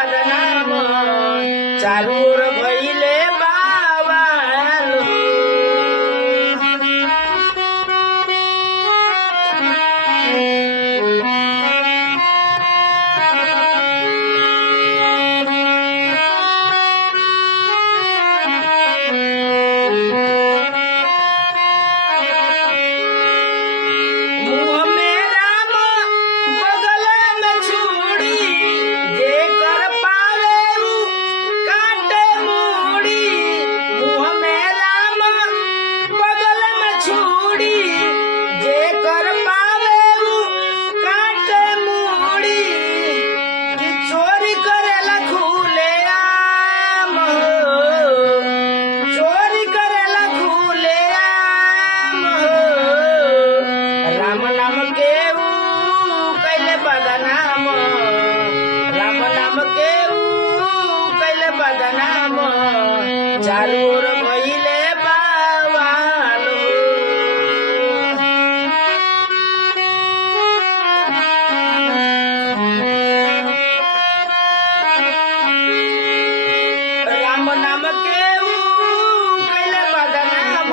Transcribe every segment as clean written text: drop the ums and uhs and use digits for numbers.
बदनाम चारू ओर भइले बावाल हो। मुँह में राम बगल में छुरी जेकर पावे उ काटे मूड़ी। मुँह में राम बगल में छुरी जेकर पावे उ काटे मूड़ी। कि चोरी करेला खुले आम हो, चोरी करेला खुले आम हो। राम नाम के ऊ कैले बदनाम, राम नाम के ऊ कैले बदनाम चारू ओर भइले बावाल हो। राम नाम के ऊ कैले बदनाम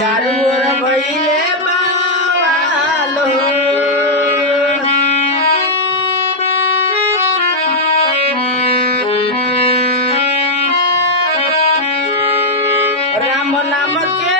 चारू ओर भइले बावाल हो। राम नाम के